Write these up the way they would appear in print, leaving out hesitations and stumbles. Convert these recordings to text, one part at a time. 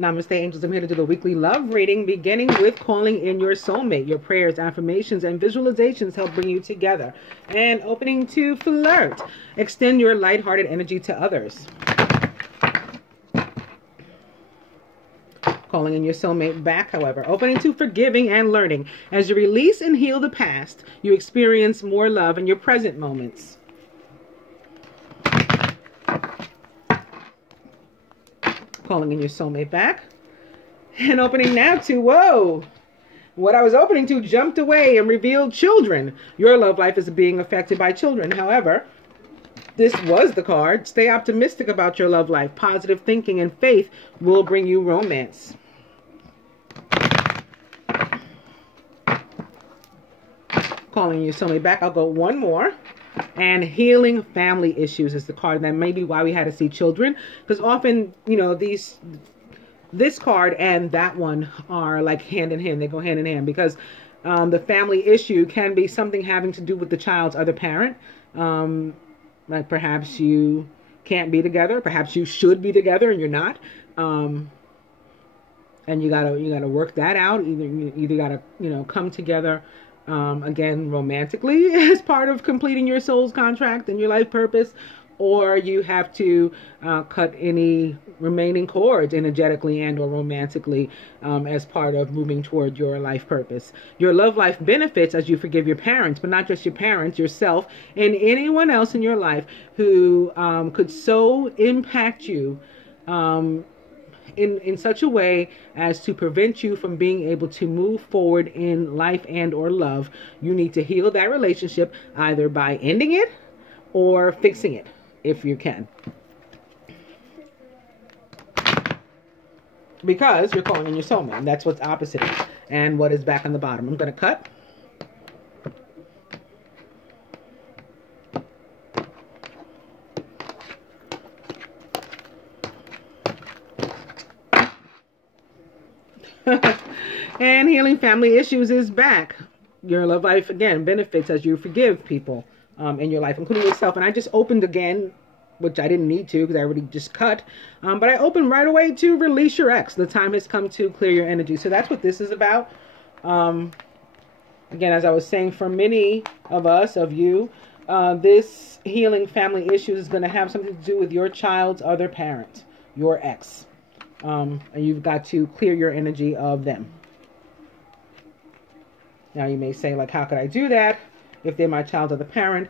Namaste, angels. I'm here to do the weekly love reading, beginning with calling in your soulmate. Your prayers, affirmations, and visualizations help bring you together. And opening to flirt. Extend your lighthearted energy to others. Calling in your soulmate back, however. Opening to forgiving and learning. As you release and heal the past, you experience more love in your present moments. Calling in your soulmate back. And opening now to, whoa, what I was opening to jumped away and revealed children. Your love life is being affected by children. However, this was the card. Stay optimistic about your love life. Positive thinking and faith will bring you romance. Calling your soulmate back. I'll go one more. And healing family issues is the card. That may be why we had to see children. Because often, you know, this card and that one are like hand in hand. They go hand in hand. Because the family issue can be something having to do with the child's other parent. Like perhaps you can't be together. Perhaps you should be together and you're not. And you gotta work that out. Either gotta, you know, come together again romantically as part of completing your soul's contract and your life purpose, or you have to cut any remaining cords energetically and or romantically as part of moving toward your life purpose. Your love life benefits as you forgive your parents, but not just your parents, yourself, and anyone else in your life who could so impact you in such a way as to prevent you from being able to move forward in life and or love. You need to heal that relationship either by ending it or fixing it if you can. Because you're calling in your soulmate. And that's what's opposite and what is back on the bottom. I'm going to cut. And healing family issues is back. Your love life, again, benefits as you forgive people in your life, including yourself. And I just opened again, which I didn't need to because I already just cut. But I opened right away to release your ex. The time has come to clear your energy. So that's what this is about. Again, as I was saying, for many of us, of you, this healing family issues is going to have something to do with your child's other parent, your ex. And you've got to clear your energy of them. Now you may say, like, how could I do that if they're my child or the parent?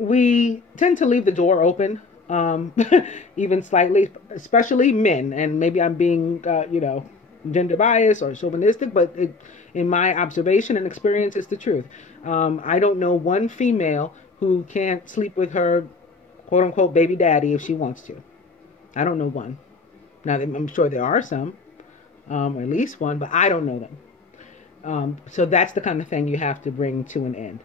We tend to leave the door open, even slightly, especially men. And maybe I'm being, you know, gender biased or chauvinistic, but in my observation and experience, it's the truth. I don't know one female who can't sleep with her quote unquote baby daddy if she wants to. I don't know one. Now, I'm sure there are some, or at least one, but I don't know them. So that's the kind of thing you have to bring to an end.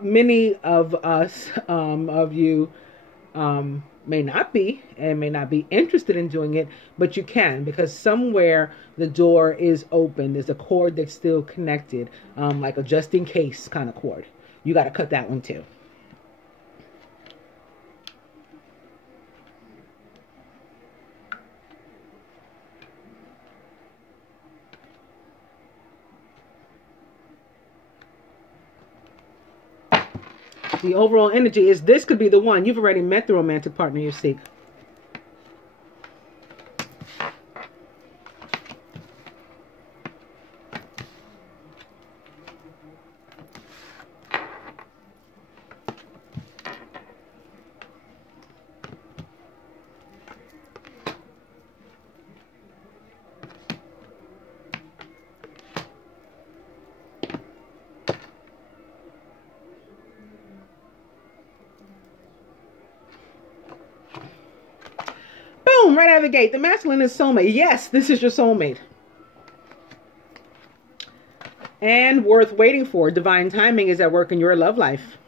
Many of us, of you, may not be and may not be interested in doing it, but you can, because somewhere the door is open. There's a cord that's still connected, like a just in case kind of cord. You got to cut that one too. The overall energy is this could be the one. You've already met the romantic partner you seek. Right out of the gate, the masculine is soulmate. Yes, this is your soulmate. And worth waiting for. Divine timing is at work in your love life.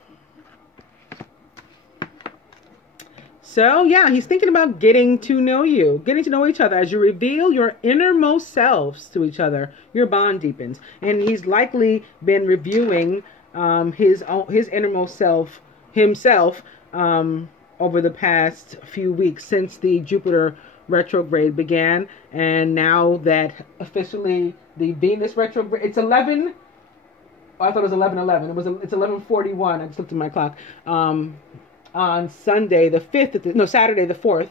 So, yeah, he's thinking about getting to know you, getting to know each other. As you reveal your innermost selves to each other, your bond deepens. And he's likely been reviewing his innermost self himself over the past few weeks since the Jupiter retrograde began, and now that officially the Venus retrograde, it's 11. Oh, I thought it was 11:11. It's 11:41. I just looked at my clock. On Sunday the 5th, Saturday the 4th.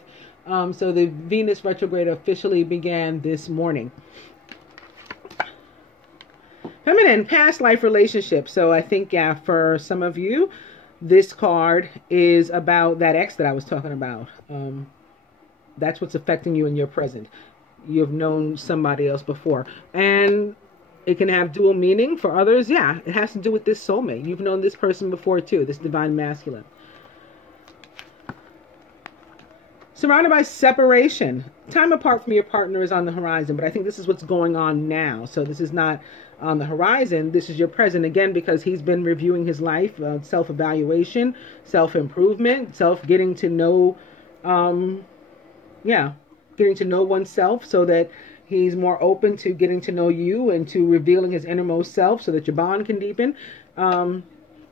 So the Venus retrograde officially began this morning. Feminine, past life relationships. So I think, yeah, for some of you, this card is about that ex that I was talking about. That's what's affecting you in your present. You've known somebody else before. And it can have dual meaning for others. Yeah, it has to do with this soulmate. You've known this person before too, this divine masculine. Surrounded by separation. Time apart from your partner is on the horizon, but I think this is what's going on now. So this is not on the horizon. This is your present, again, because he's been reviewing his life, self-evaluation, self-improvement, getting to know, getting to know oneself, so that he's more open to getting to know you and to revealing his innermost self so that your bond can deepen.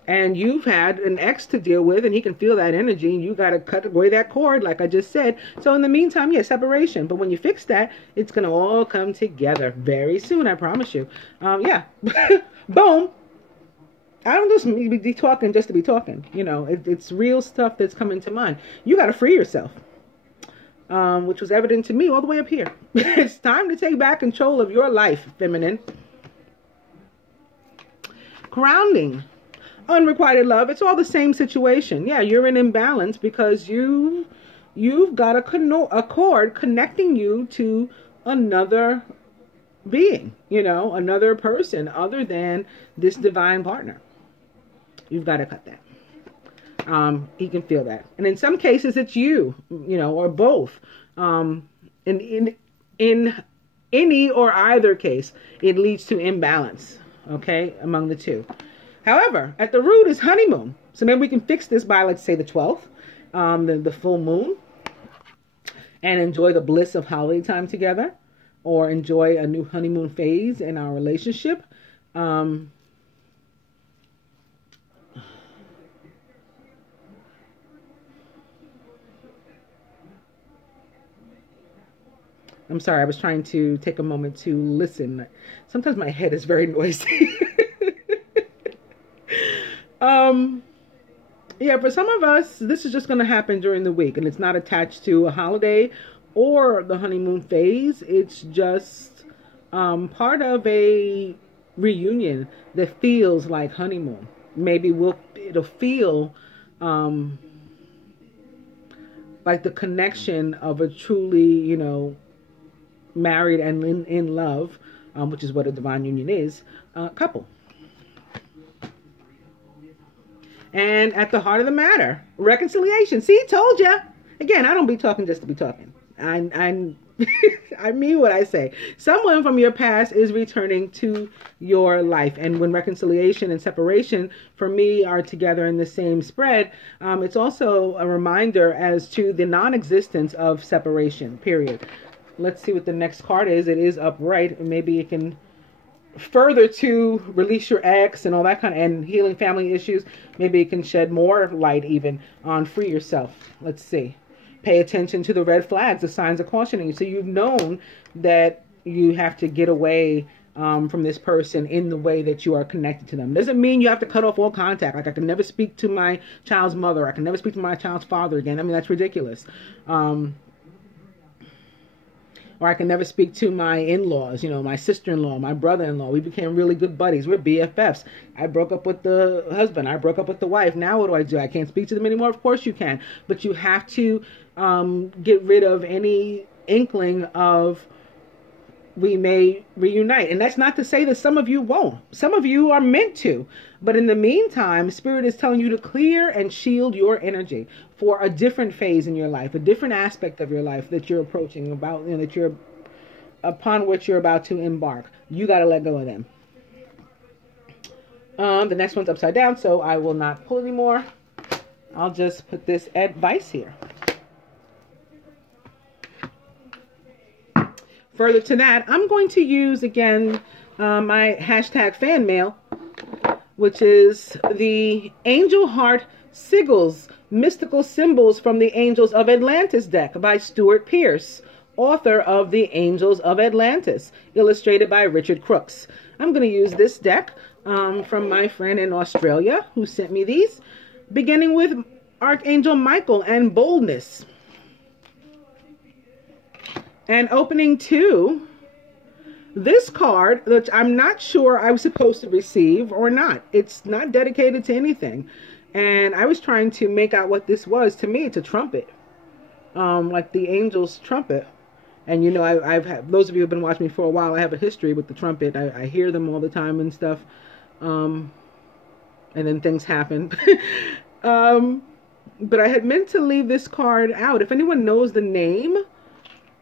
And you've had an ex to deal with, and he can feel that energy. You got to cut away that cord, like I just said. So in the meantime, yeah, separation. But when you fix that, it's going to all come together very soon, I promise you. Yeah. Boom. I don't just be talking just to be talking. You know, it's real stuff that's coming to mind. You got to free yourself, which was evident to me all the way up here. It's time to take back control of your life, feminine. Grounding. Unrequited love, it's all the same situation. Yeah, you're in imbalance because you've got a cord connecting you to another being, another person other than this divine partner. You've got to cut that. He can feel that. And in some cases it's you, or both. In any or either case, it leads to imbalance, okay, among the two. However, at the root is honeymoon. So maybe we can fix this by, let's say, the 12th, the full moon, and enjoy the bliss of holiday time together, or enjoy a new honeymoon phase in our relationship. I'm sorry, I was trying to take a moment to listen. Sometimes my head is very noisy. Yeah, for some of us, this is just going to happen during the week, and it's not attached to a holiday or the honeymoon phase. It's just part of a reunion that feels like honeymoon. Maybe it'll feel like the connection of a truly, married and in love, which is what a divine union is, couple. And at the heart of the matter, reconciliation. See, told ya. Again, I don't be talking just to be talking. I mean what I say. Someone from your past is returning to your life. And when reconciliation and separation, for me, are together in the same spread, it's also a reminder as to the non-existence of separation, period. Let's see what the next card is. It is upright. Maybe it can further to release your ex and all that and healing family issues. Maybe it can shed more light even on free yourself. Let's see. Pay attention to the red flags, the signs of cautioning you. So you've known that you have to get away from this person in the way that you are connected to them. Doesn't mean you have to cut off all contact. Like, I can never speak to my child's mother. I can never speak to my child's father again. I mean, that's ridiculous. Or I can never speak to my in-laws, my sister-in-law, my brother-in-law. We became really good buddies. We're BFFs. I broke up with the husband. I broke up with the wife. Now what do? I can't speak to them anymore? Of course you can. But you have to get rid of any inkling of we may reunite. And that's not to say that some of you won't. Some of you are meant to. But in the meantime, Spirit is telling you to clear and shield your energy for a different phase in your life, a different aspect of your life that you're approaching, that you're upon which you're about to embark. You got to let go of them. The next one's upside down, so I will not pull anymore. I'll just put this advice here. Further to that, I'm going to use, again, my hashtag fan mail, which is the Angel Heart Sigils, Mystical Symbols from the Angels of Atlantis deck by Stuart Pearce, author of The Angels of Atlantis, illustrated by Richard Crooks. I'm going to use this deck from my friend in Australia who sent me these, beginning with Archangel Michael and Boldness. And opening to this card, which I'm not sure I was supposed to receive or not. It's not dedicated to anything. And I was trying to make out what this was. To me, it's a trumpet. Like the angel's trumpet. And you know, I've had, those of you who have been watching me for a while, I have a history with the trumpet. I hear them all the time and stuff. And then things happen. But I had meant to leave this card out. If anyone knows the name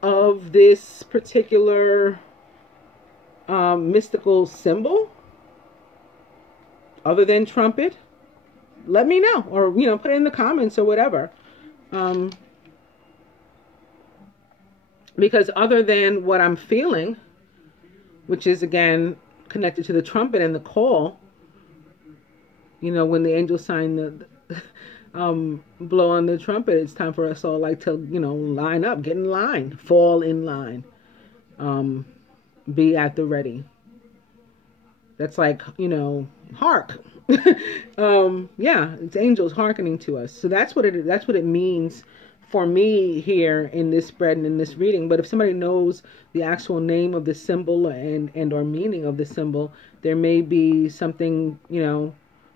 of this particular mystical symbol other than trumpet, let me know, or you know, put it in the comments or whatever, because other than what I'm feeling, which is again connected to the trumpet and the call, you know, when the angels sign the blow on the trumpet, it's time for us all like to, you know, line up, get in line, fall in line, be at the ready. That's like, you know, hark. Yeah, it's angels hearkening to us. So that's what it means for me here in this spread and in this reading. But if somebody knows the actual name of the symbol and or meaning of the symbol, there may be something, you know,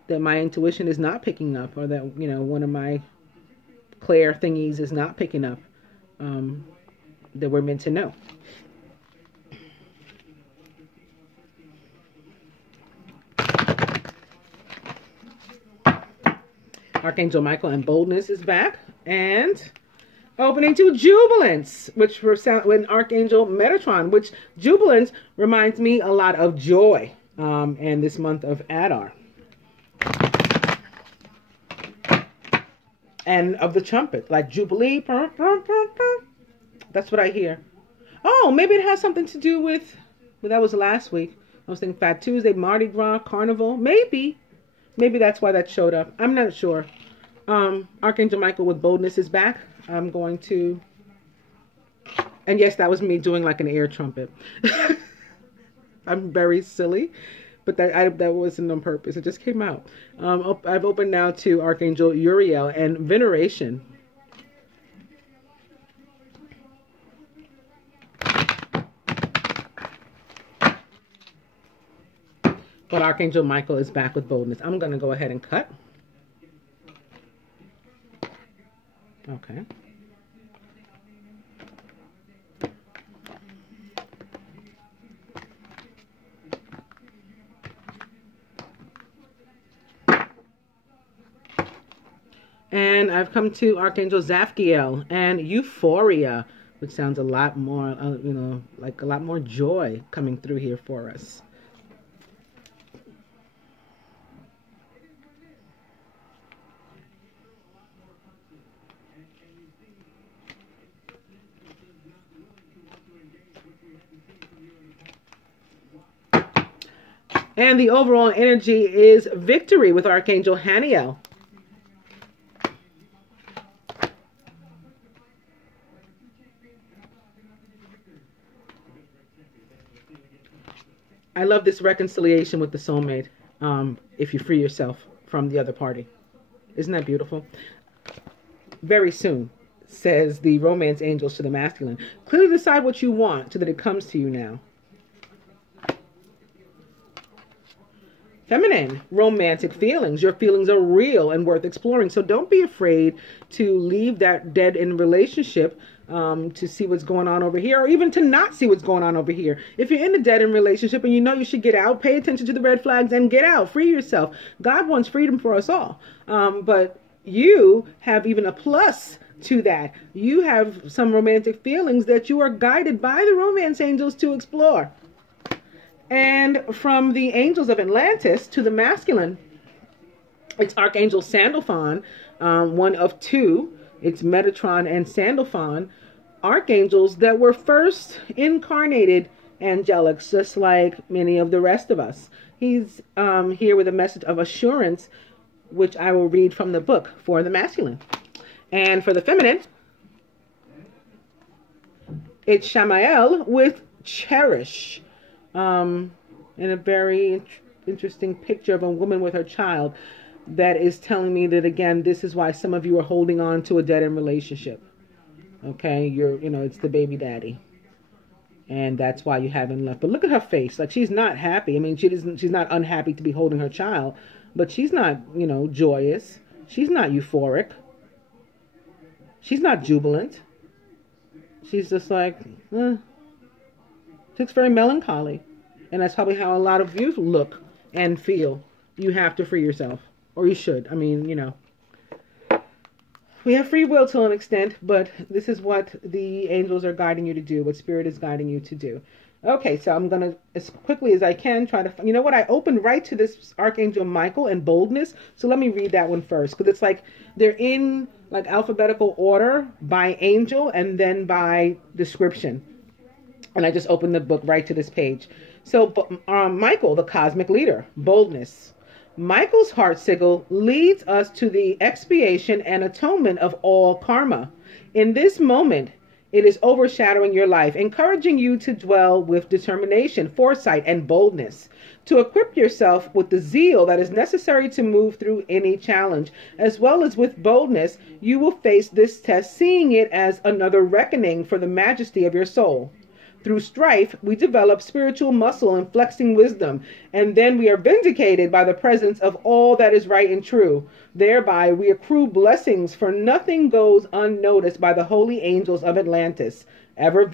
that my intuition is not picking up, or that, you know, one of my Claire thingies is not picking up, that we're meant to know. Archangel Michael and Boldness is back, and opening to Jubilance, which were with Archangel Metatron, which Jubilance reminds me a lot of joy, and this month of Adar, and of the trumpet, like Jubilee. That's what I hear. Oh, maybe it has something to do with, well, that was last week. I was thinking Fat Tuesday, Mardi Gras, Carnival, maybe. Maybe that's why that showed up. I'm not sure. Archangel Michael with Boldness is back. I'm going to... And yes, that was me doing like an air trumpet. I'm very silly. But that wasn't on purpose. It just came out. I've opened now to Archangel Uriel and Veneration. But Archangel Michael is back with Boldness. I'm going to go ahead and cut. Okay. And I've come to Archangel Zaphiel and Euphoria, which sounds a lot more, you know, like a lot more joy coming through here for us. And the overall energy is victory with Archangel Haniel. I love this reconciliation with the soulmate, if you free yourself from the other party. Isn't that beautiful? Very soon, says the romance angels to the masculine. Clearly decide what you want so that it comes to you now. Feminine, romantic feelings. Your feelings are real and worth exploring. So don't be afraid to leave that dead end relationship to see what's going on over here, or even to not see what's going on over here. If you're in a dead end relationship and you know you should get out, pay attention to the red flags and get out. Free yourself. God wants freedom for us all. But you have even a plus to that. You have some romantic feelings that you are guided by the romance angels to explore. And from the angels of Atlantis to the masculine, it's Archangel Sandalphon, one of two. It's Metatron and Sandalphon, archangels that were first incarnated angelics, just like many of the rest of us. He's here with a message of assurance which I will read from the book for the masculine. And for the feminine, it's Shamael with Cherish. And a very interesting picture of a woman with her child that is telling me that, again, this is why some of you are holding on to a dead-end relationship. Okay, it's the baby daddy. And that's why you haven't left. But look at her face. Like, she's not happy. I mean, she's not unhappy to be holding her child, but she's not, joyous. She's not euphoric. She's not jubilant. She's just like, She looks very melancholy. And that's probably how a lot of you look and feel. You have to free yourself. Or you should. I mean, we have free will to an extent, but this is what the angels are guiding you to do, what Spirit is guiding you to do. Okay, so I'm going to, as quickly as I can, try to, I opened right to this Archangel Michael and boldness. So let me read that one first, because it's like they're in like alphabetical order by angel and then by description. And I just opened the book right to this page. So Michael, the cosmic leader, boldness. Michael's heart sigil leads us to the expiation and atonement of all karma. In this moment, it is overshadowing your life, encouraging you to dwell with determination, foresight, and boldness, to equip yourself with the zeal that is necessary to move through any challenge. As well as with boldness, you will face this test, seeing it as another reckoning for the majesty of your soul. Through strife, we develop spiritual muscle and flexing wisdom, and then we are vindicated by the presence of all that is right and true. Thereby, we accrue blessings, for nothing goes unnoticed by the holy angels of Atlantis, ever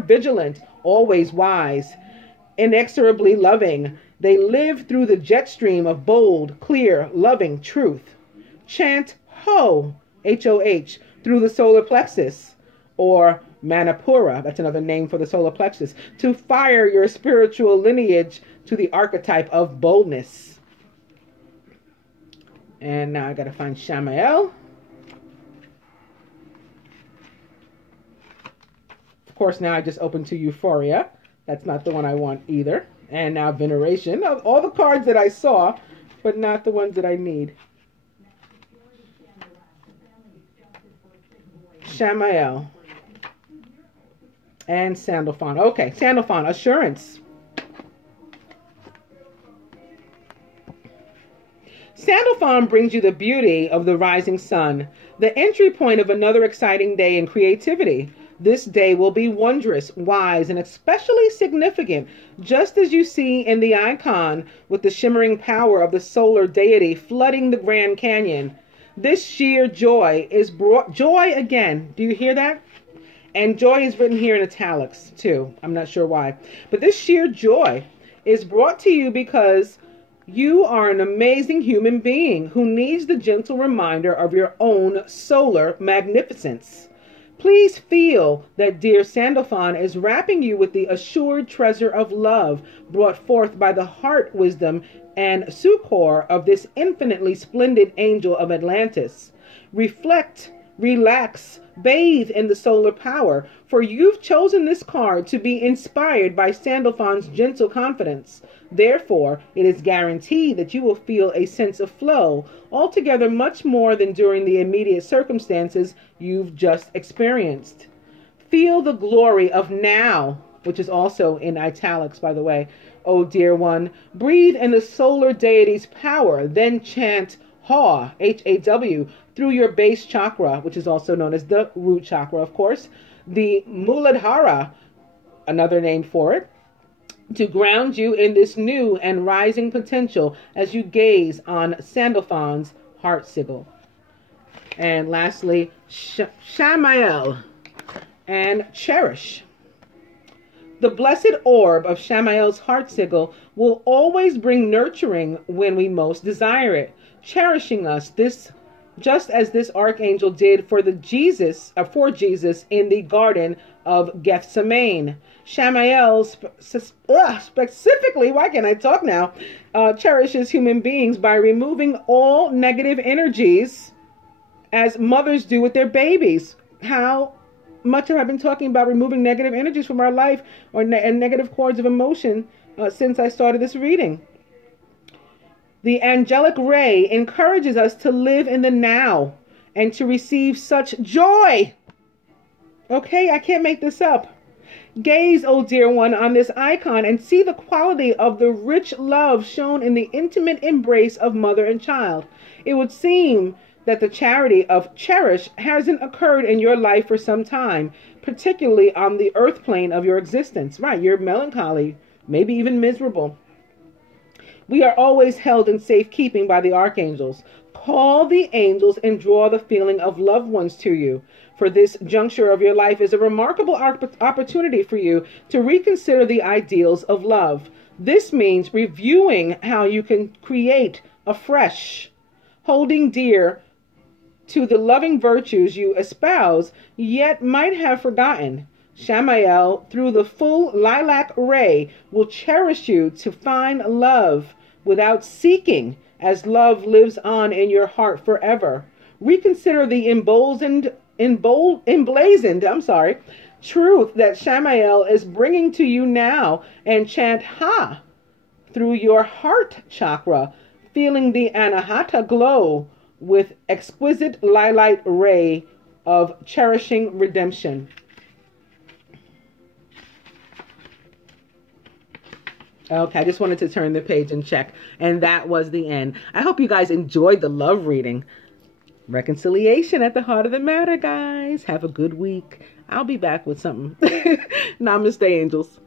vigilant, always wise, inexorably loving. They live through the jet stream of bold, clear, loving truth. Chant Ho, H-O-H, through the solar plexus, or Manipura, that's another name for the solar plexus, to fire your spiritual lineage to the archetype of boldness. And now I got to find Shamael. Of course, now I just opened to Euphoria. That's not the one I want either. And now Veneration. All the cards that I saw, but not the ones that I need. Shamael. And Sandalphon. Okay, Sandalphon, assurance. Sandalphon brings you the beauty of the rising sun, the entry point of another exciting day in creativity. This day will be wondrous, wise, and especially significant, just as you see in the icon with the shimmering power of the solar deity flooding the Grand Canyon. This sheer joy is brought, joy again, do you hear that? And joy is written here in italics, too. I'm not sure why. But this sheer joy is brought to you because you are an amazing human being who needs the gentle reminder of your own solar magnificence. Please feel that dear Sandalphon is wrapping you with the assured treasure of love brought forth by the heart wisdom and succor of this infinitely splendid angel of Atlantis. Reflect, relax, bathe in the solar power, for you've chosen this card to be inspired by Sandalphon's gentle confidence. Therefore, it is guaranteed that you will feel a sense of flow, altogether much more than during the immediate circumstances you've just experienced. Feel the glory of now, which is also in italics, by the way, oh dear one. Breathe in the solar deity's power, then chant Haw, H-A-W, through your base chakra, which is also known as the root chakra, of course, the Muladhara, another name for it, to ground you in this new and rising potential as you gaze on Sandalphon's heart sigil. And lastly, Shamael and Cherish. The blessed orb of Shamael's heart sigil will always bring nurturing when we most desire it, cherishing us just as this archangel did for Jesus in the Garden of Gethsemane. Shamael specifically, why can't I talk now, cherishes human beings by removing all negative energies as mothers do with their babies. How much have I been talking about removing negative energies from our life and negative cords of emotion since I started this reading? The angelic ray encourages us to live in the now and to receive such joy. Okay, I can't make this up. Gaze, oh dear one, on this icon and see the quality of the rich love shown in the intimate embrace of mother and child. It would seem that the charity of cherish hasn't occurred in your life for some time, particularly on the earth plane of your existence. Right, you're melancholy, maybe even miserable. We are always held in safekeeping by the archangels. Call the angels and draw the feeling of loved ones to you. For this juncture of your life is a remarkable opportunity for you to reconsider the ideals of love. This means reviewing how you can create afresh, holding dear to the loving virtues you espouse, yet might have forgotten. Shamael, through the full lilac ray, will cherish you to find love without seeking, as love lives on in your heart forever. Reconsider the emblazoned truth that Shamael is bringing to you now, and chant Ha through your heart chakra, feeling the Anahata glow with exquisite lilac ray of cherishing redemption. Okay, I just wanted to turn the page and check. And that was the end. I hope you guys enjoyed the love reading. Reconciliation at the heart of the matter, guys. Have a good week. I'll be back with something. Namaste, angels.